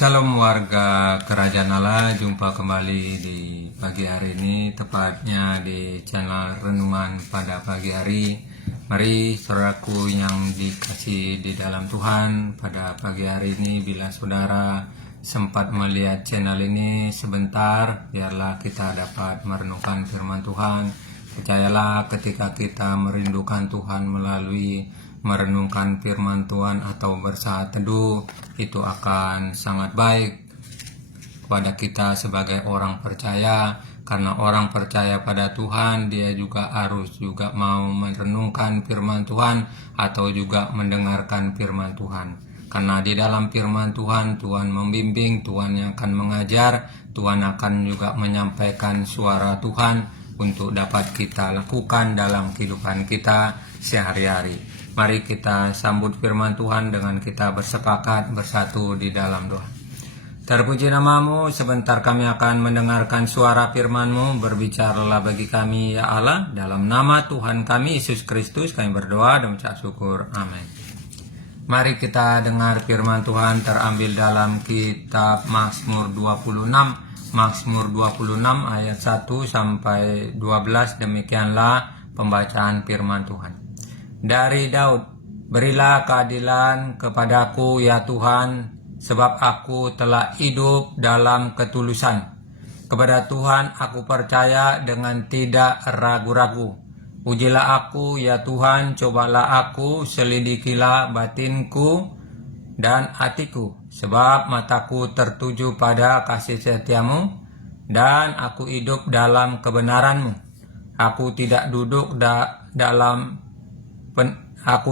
Salam warga Kerajaan Allah, jumpa kembali di pagi hari ini, tepatnya di channel Renungan pada pagi hari. Mari saudaraku yang dikasihi di dalam Tuhan, pada pagi hari ini bila saudara sempat melihat channel ini sebentar, biarlah kita dapat merenungkan firman Tuhan. Percayalah ketika kita merindukan Tuhan melalui merenungkan firman Tuhan atau bersaat teduh, itu akan sangat baik kepada kita sebagai orang percaya, karena orang percaya pada Tuhan dia juga harus mau merenungkan firman Tuhan atau juga mendengarkan firman Tuhan. Karena di dalam firman Tuhan, Tuhan membimbing, Tuhan yang akan mengajar, Tuhan akan juga menyampaikan suara Tuhan untuk dapat kita lakukan dalam kehidupan kita sehari-hari. Mari kita sambut firman Tuhan dengan kita bersepakat bersatu di dalam doa. Terpuji namamu, sebentar kami akan mendengarkan suara firman-Mu, berbicaralah bagi kami ya Allah, dalam nama Tuhan kami Yesus Kristus kami berdoa dan mengucap syukur, amin. Mari kita dengar firman Tuhan terambil dalam kitab Mazmur 26, Mazmur 26 ayat 1 sampai 12, demikianlah pembacaan firman Tuhan. Dari Daud, berilah keadilan kepadaku ya Tuhan, sebab aku telah hidup dalam ketulusan. Kepada Tuhan aku percaya dengan tidak ragu-ragu. Ujilah aku ya Tuhan, cobalah aku, selidikilah batinku dan hatiku. Sebab mataku tertuju pada kasih setiamu, dan aku hidup dalam kebenaranmu. Aku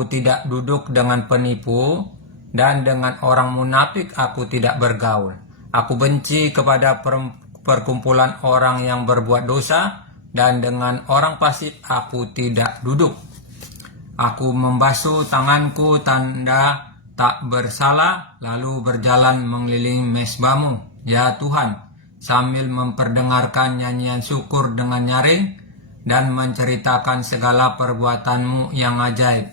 tidak duduk dengan penipu, dan dengan orang munafik aku tidak bergaul. Aku benci kepada perkumpulan orang yang berbuat dosa, dan dengan orang fasik aku tidak duduk. Aku membasuh tanganku tanda tak bersalah, lalu berjalan mengelilingi mezbahmu, ya Tuhan, sambil memperdengarkan nyanyian syukur dengan nyaring, dan menceritakan segala perbuatanmu yang ajaib.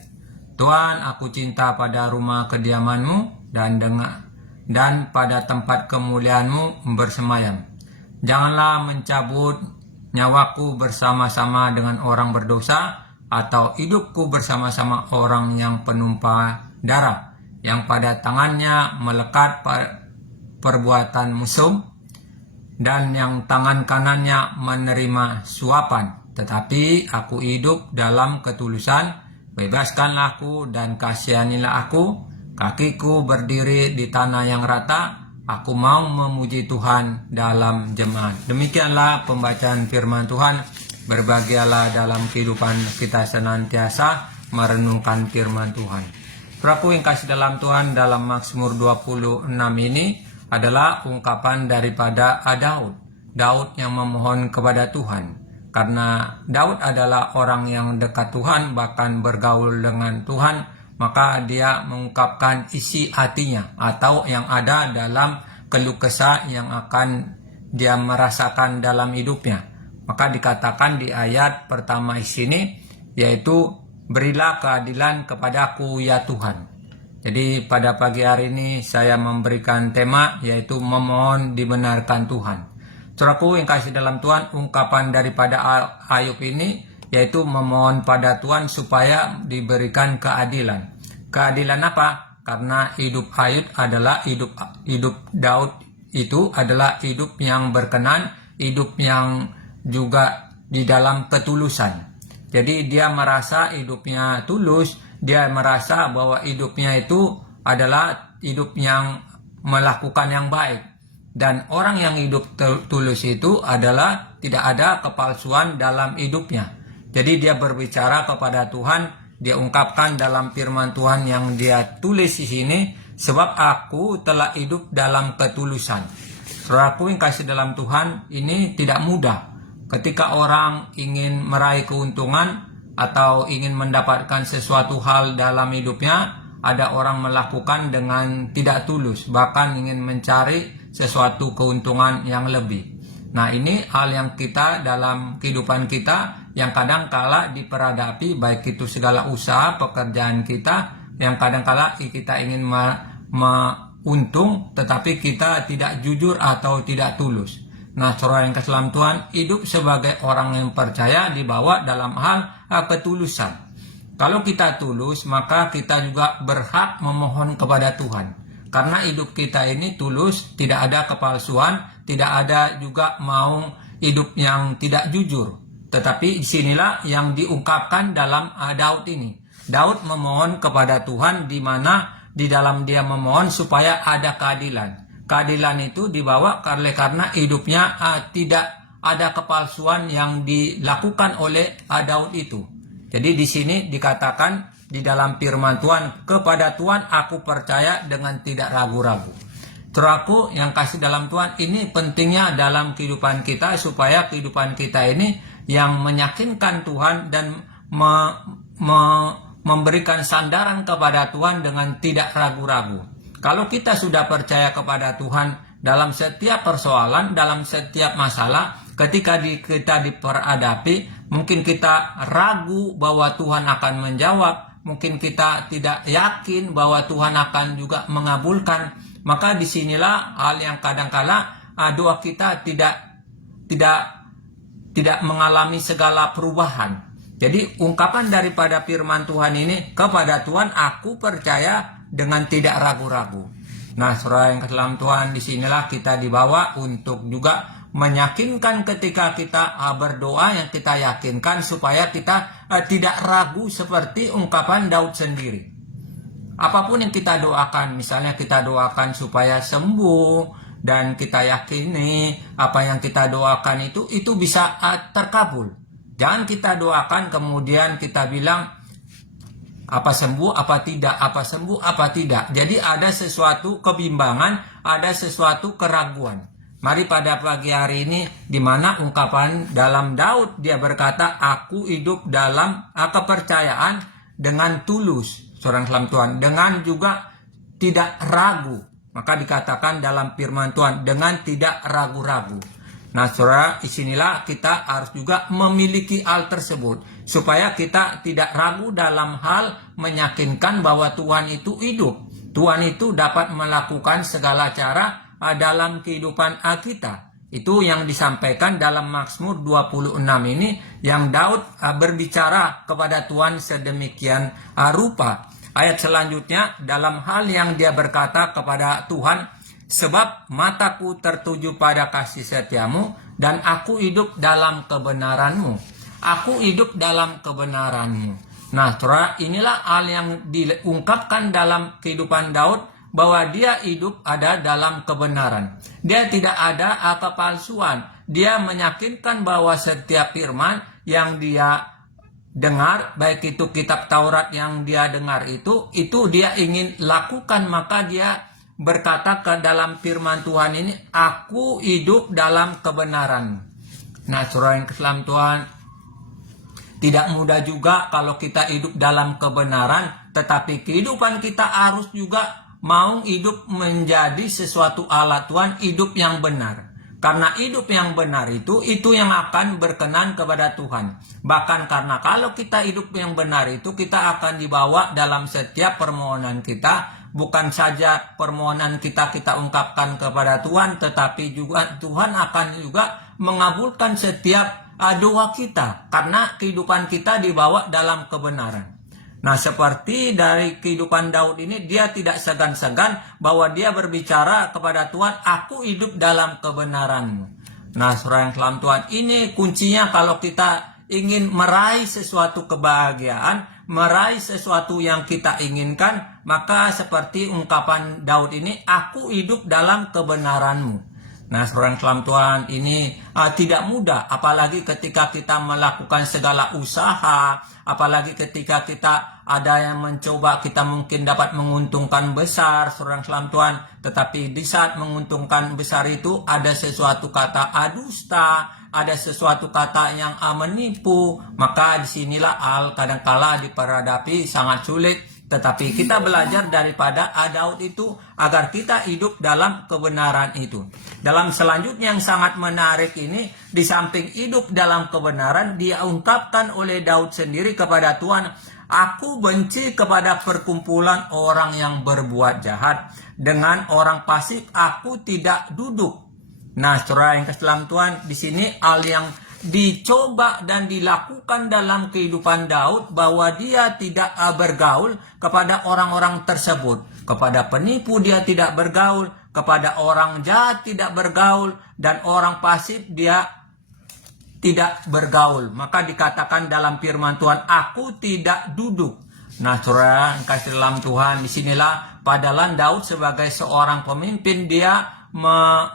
Tuhan, aku cinta pada rumah kediamanmu dan pada tempat kemuliaanmu bersemayam. Janganlah mencabut nyawaku bersama-sama dengan orang berdosa, atau hidupku bersama-sama orang yang penumpah darah, yang pada tangannya melekat perbuatan musuh, dan yang tangan kanannya menerima suapan. Tetapi aku hidup dalam ketulusan, bebaskanlah aku dan kasihanilah aku. Kakiku berdiri di tanah yang rata, aku mau memuji Tuhan dalam jemaat. Demikianlah pembacaan firman Tuhan. Berbahagialah dalam kehidupan kita senantiasa merenungkan firman Tuhan. Saudaraku yang kasih dalam Tuhan, dalam Mazmur 26 ini adalah ungkapan daripada Daud. Daud yang memohon kepada Tuhan. Karena Daud adalah orang yang dekat Tuhan, bahkan bergaul dengan Tuhan, maka dia mengungkapkan isi hatinya atau yang ada dalam keluh kesah yang akan dia merasakan dalam hidupnya. Maka dikatakan di ayat pertama di sini, yaitu berilah keadilan kepadaku ya Tuhan. Jadi pada pagi hari ini saya memberikan tema yaitu memohon dibenarkan Tuhan. Saudaraku yang kasih dalam Tuhan, ungkapan daripada Ayub ini yaitu memohon pada Tuhan supaya diberikan keadilan. Keadilan apa? Karena hidup Ayub adalah hidup Daud itu adalah hidup yang berkenan, hidup yang juga di dalam ketulusan. Jadi dia merasa hidupnya tulus, dia merasa bahwa hidupnya itu adalah hidup yang melakukan yang baik. Dan orang yang hidup tulus itu adalah tidak ada kepalsuan dalam hidupnya. Jadi dia berbicara kepada Tuhan, dia ungkapkan dalam firman Tuhan yang dia tulis di sini, sebab aku telah hidup dalam ketulusan. Saudaraku yang kasih dalam Tuhan, ini tidak mudah. Ketika orang ingin meraih keuntungan atau ingin mendapatkan sesuatu hal dalam hidupnya, ada orang melakukan dengan tidak tulus, bahkan ingin mencari sesuatu keuntungan yang lebih. Nah, ini hal yang kita dalam kehidupan kita yang kadang kala diperhadapi, baik itu segala usaha pekerjaan kita yang kadang kala kita ingin untung, tetapi kita tidak jujur atau tidak tulus. Nah, saudara yang kasih dalam Tuhan, hidup sebagai orang yang percaya dibawa dalam hal ketulusan. Kalau kita tulus, maka kita juga berhak memohon kepada Tuhan. Karena hidup kita ini tulus, tidak ada kepalsuan, tidak ada juga mau hidup yang tidak jujur. Tetapi disinilah yang diungkapkan dalam Daud ini. Daud memohon kepada Tuhan di mana di dalam dia memohon supaya ada keadilan. Keadilan itu dibawa karena hidupnya tidak ada kepalsuan yang dilakukan oleh Daud itu. Jadi di sini dikatakan di dalam firman Tuhan, kepada Tuhan aku percaya dengan tidak ragu-ragu. Saudaraku yang kasih dalam Tuhan, ini pentingnya dalam kehidupan kita supaya kehidupan kita ini yang meyakinkan Tuhan dan memberikan sandaran kepada Tuhan dengan tidak ragu-ragu. Kalau kita sudah percaya kepada Tuhan dalam setiap persoalan, dalam setiap masalah, ketika kita diperhadapi, mungkin kita ragu bahwa Tuhan akan menjawab, mungkin kita tidak yakin bahwa Tuhan akan juga mengabulkan, maka disinilah hal yang kadang-kala doa kita tidak mengalami segala perubahan. Jadi ungkapan daripada firman Tuhan ini, kepada Tuhan aku percaya dengan tidak ragu-ragu. Nah, saudara yang dalam Tuhan, disinilah kita dibawa untuk juga meyakinkan ketika kita berdoa yang kita yakinkan supaya kita tidak ragu seperti ungkapan Daud sendiri. Apapun yang kita doakan, misalnya kita doakan supaya sembuh dan kita yakini apa yang kita doakan itu bisa terkabul. Jangan kita doakan kemudian kita bilang apa sembuh apa tidak, apa sembuh apa tidak. Jadi ada sesuatu kebimbangan, ada sesuatu keraguan. Mari pada pagi hari ini di mana ungkapan dalam Daud dia berkata aku hidup dalam kepercayaan dengan tulus, seorang dalam Tuhan, dengan juga tidak ragu. Maka dikatakan dalam firman Tuhan dengan tidak ragu-ragu. Nah, saudara, disinilah kita harus juga memiliki hal tersebut supaya kita tidak ragu dalam hal meyakinkan bahwa Tuhan itu hidup. Tuhan itu dapat melakukan segala cara dalam kehidupan kita. Itu yang disampaikan dalam Mazmur 26 ini, yang Daud berbicara kepada Tuhan sedemikian rupa. Ayat selanjutnya dalam hal yang dia berkata kepada Tuhan, sebab mataku tertuju pada kasih setiamu dan aku hidup dalam kebenaranmu. Aku hidup dalam kebenaranmu. Nah, saudara, inilah hal yang diungkapkan dalam kehidupan Daud, bahwa dia hidup ada dalam kebenaran. Dia tidak ada kepalsuan. Dia meyakinkan bahwa setiap firman yang dia dengar, baik itu kitab Taurat yang dia dengar itu dia ingin lakukan. Maka dia berkata ke dalam firman Tuhan ini, aku hidup dalam kebenaran. Nah, saudara yang dalam Tuhan, tidak mudah juga kalau kita hidup dalam kebenaran, tetapi kehidupan kita harus juga mau hidup menjadi sesuatu alat Tuhan, hidup yang benar. Karena hidup yang benar itu yang akan berkenan kepada Tuhan. Bahkan karena kalau kita hidup yang benar itu, kita akan dibawa dalam setiap permohonan kita. Bukan saja permohonan kita ungkapkan kepada Tuhan, tetapi juga Tuhan akan juga mengabulkan setiap doa kita. Karena kehidupan kita dibawa dalam kebenaran. Nah, seperti dari kehidupan Daud ini, dia tidak segan-segan bahwa dia berbicara kepada Tuhan, aku hidup dalam kebenaran-Mu. Nah, saudara yang dalam Tuhan, ini kuncinya kalau kita ingin meraih sesuatu kebahagiaan, meraih sesuatu yang kita inginkan, maka seperti ungkapan Daud ini, aku hidup dalam kebenaran-Mu. Nah, saudara yang dalam Tuhan, ini tidak mudah, apalagi ketika kita melakukan segala usaha, apalagi ketika kita ada yang mencoba, kita mungkin dapat menguntungkan besar, saudara yang dalam Tuhan, tetapi di saat menguntungkan besar itu ada sesuatu kata dusta, ada sesuatu kata yang menipu, maka disinilah hal kadangkala diperhadapi sangat sulit. Tetapi kita belajar daripada Daud itu agar kita hidup dalam kebenaran itu. Dalam selanjutnya yang sangat menarik ini, di samping hidup dalam kebenaran, dia ungkapkan oleh Daud sendiri kepada Tuhan, Aku benci kepada perkumpulan orang yang berbuat jahat. Dengan orang fasik aku tidak duduk. Nah, saudara yang kasih dalam Tuhan, di sini hal yang dicoba dan dilakukan dalam kehidupan Daud bahwa dia tidak bergaul kepada orang-orang tersebut. Kepada penipu dia tidak bergaul, kepada orang jahat tidak bergaul, dan orang fasik dia tidak bergaul. Maka dikatakan dalam firman Tuhan, aku tidak duduk. Nah, saudara yang kasih dalam Tuhan, disinilah padahal Daud sebagai seorang pemimpin, dia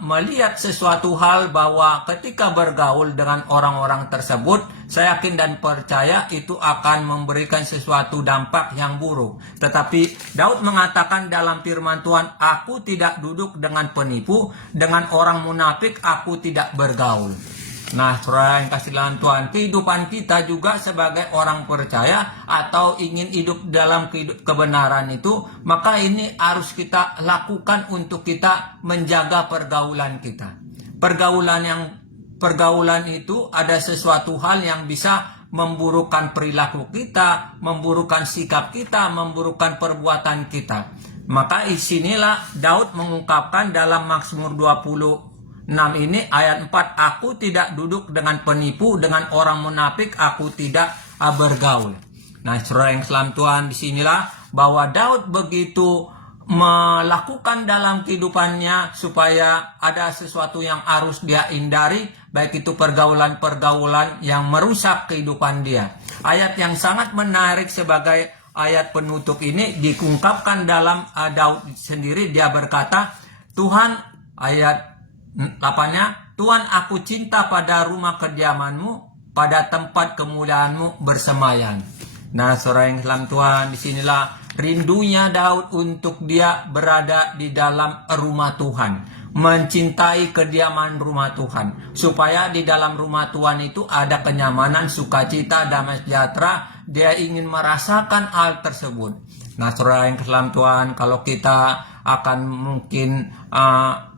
melihat sesuatu hal bahwa ketika bergaul dengan orang-orang tersebut, saya yakin dan percaya itu akan memberikan sesuatu dampak yang buruk. Tetapi Daud mengatakan dalam firman Tuhan, aku tidak duduk dengan penipu, dengan orang munafik aku tidak bergaul. Nah, saudara yang kasih dalam Tuhan, kehidupan kita juga sebagai orang percaya atau ingin hidup dalam kebenaran itu, maka ini harus kita lakukan untuk kita menjaga pergaulan kita. Pergaulan itu ada sesuatu hal yang bisa memburukkan perilaku kita, memburukkan sikap kita, memburukkan perbuatan kita. Maka disinilah Daud mengungkapkan dalam Mazmur 26 ini ayat 4, aku tidak duduk dengan penipu, dengan orang munafik aku tidak bergaul. Nah, saudara yang salam Tuhan, disinilah bahwa Daud begitu melakukan dalam kehidupannya supaya ada sesuatu yang harus dia hindari, baik itu pergaulan-pergaulan yang merusak kehidupan dia. Ayat yang sangat menarik sebagai ayat penutup ini diungkapkan dalam Daud sendiri. Dia berkata, Tuhan, ayat 8-nya, Tuhan, aku cinta pada rumah kediaman-Mu, pada tempat kemuliaan-Mu bersemayam. Nah, saudara yang salam Tuhan, disinilah rindunya Daud untuk dia berada di dalam rumah Tuhan, mencintai kediaman rumah Tuhan, supaya di dalam rumah Tuhan itu ada kenyamanan, sukacita, damai sejahtera. Dia ingin merasakan hal tersebut. Nah, saudara yang salam Tuhan, kalau kita akan mungkin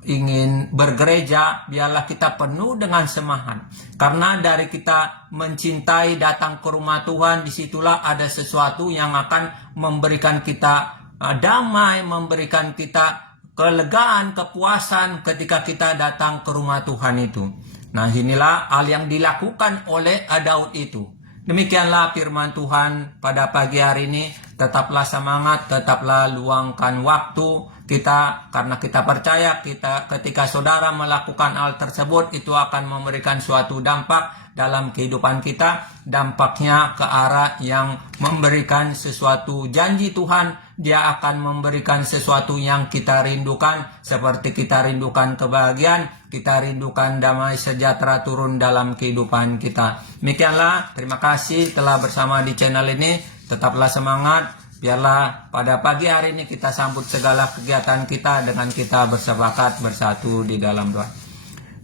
ingin bergereja, biarlah kita penuh dengan semangat. Karena dari kita mencintai datang ke rumah Tuhan, disitulah ada sesuatu yang akan memberikan kita damai, memberikan kita kelegaan, kepuasan ketika kita datang ke rumah Tuhan itu. Nah, inilah hal yang dilakukan oleh Daud itu. Demikianlah firman Tuhan pada pagi hari ini. Tetaplah semangat, tetaplah luangkan waktu kita, karena kita percaya ketika saudara melakukan hal tersebut, itu akan memberikan suatu dampak dalam kehidupan kita. Dampaknya ke arah yang memberikan sesuatu janji Tuhan. Dia akan memberikan sesuatu yang kita rindukan, seperti kita rindukan kebahagiaan, kita rindukan damai sejahtera turun dalam kehidupan kita. Demikianlah, terima kasih telah bersama di channel ini. Tetaplah semangat, biarlah pada pagi hari ini kita sambut segala kegiatan kita dengan kita bersepakat bersatu di dalam doa.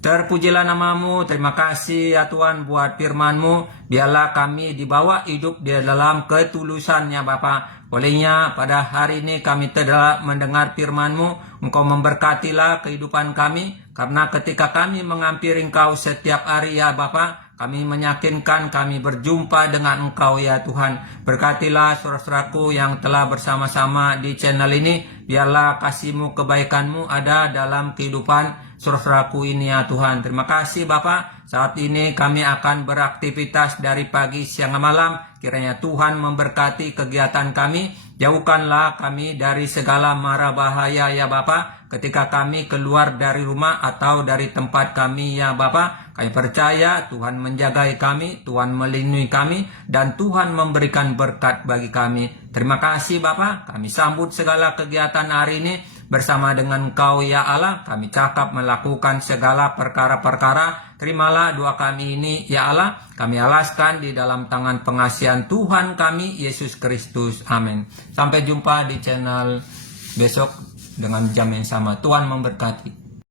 Terpujilah nama-Mu, terima kasih ya Tuhan buat firman-Mu. Biarlah kami dibawa hidup di dalam ketulusannya Bapa. Olehnya pada hari ini kami telah mendengar firman-Mu, Engkau memberkatilah kehidupan kami, karena ketika kami menghampiri Engkau setiap hari ya Bapa, kami meyakinkan kami berjumpa dengan Engkau ya Tuhan. Berkatilah saudara-saudaraku yang telah bersama-sama di channel ini. Biarlah kasih-Mu, kebaikan-Mu ada dalam kehidupan saudara-saudaraku ini ya Tuhan. Terima kasih Bapak. Saat ini kami akan beraktivitas dari pagi, siang, malam. Kiranya Tuhan memberkati kegiatan kami. Jauhkanlah kami dari segala mara bahaya ya Bapak. Ketika kami keluar dari rumah atau dari tempat kami ya Bapak. Kami percaya Tuhan menjagai kami, Tuhan melindungi kami, dan Tuhan memberikan berkat bagi kami. Terima kasih Bapak. Kami sambut segala kegiatan hari ini bersama dengan Engkau ya Allah. Kami cakap melakukan segala perkara-perkara. Terimalah doa kami ini ya Allah. Kami alaskan di dalam tangan pengasihan Tuhan kami Yesus Kristus. Amin. Sampai jumpa di channel besok dengan jam yang sama. Tuhan memberkati.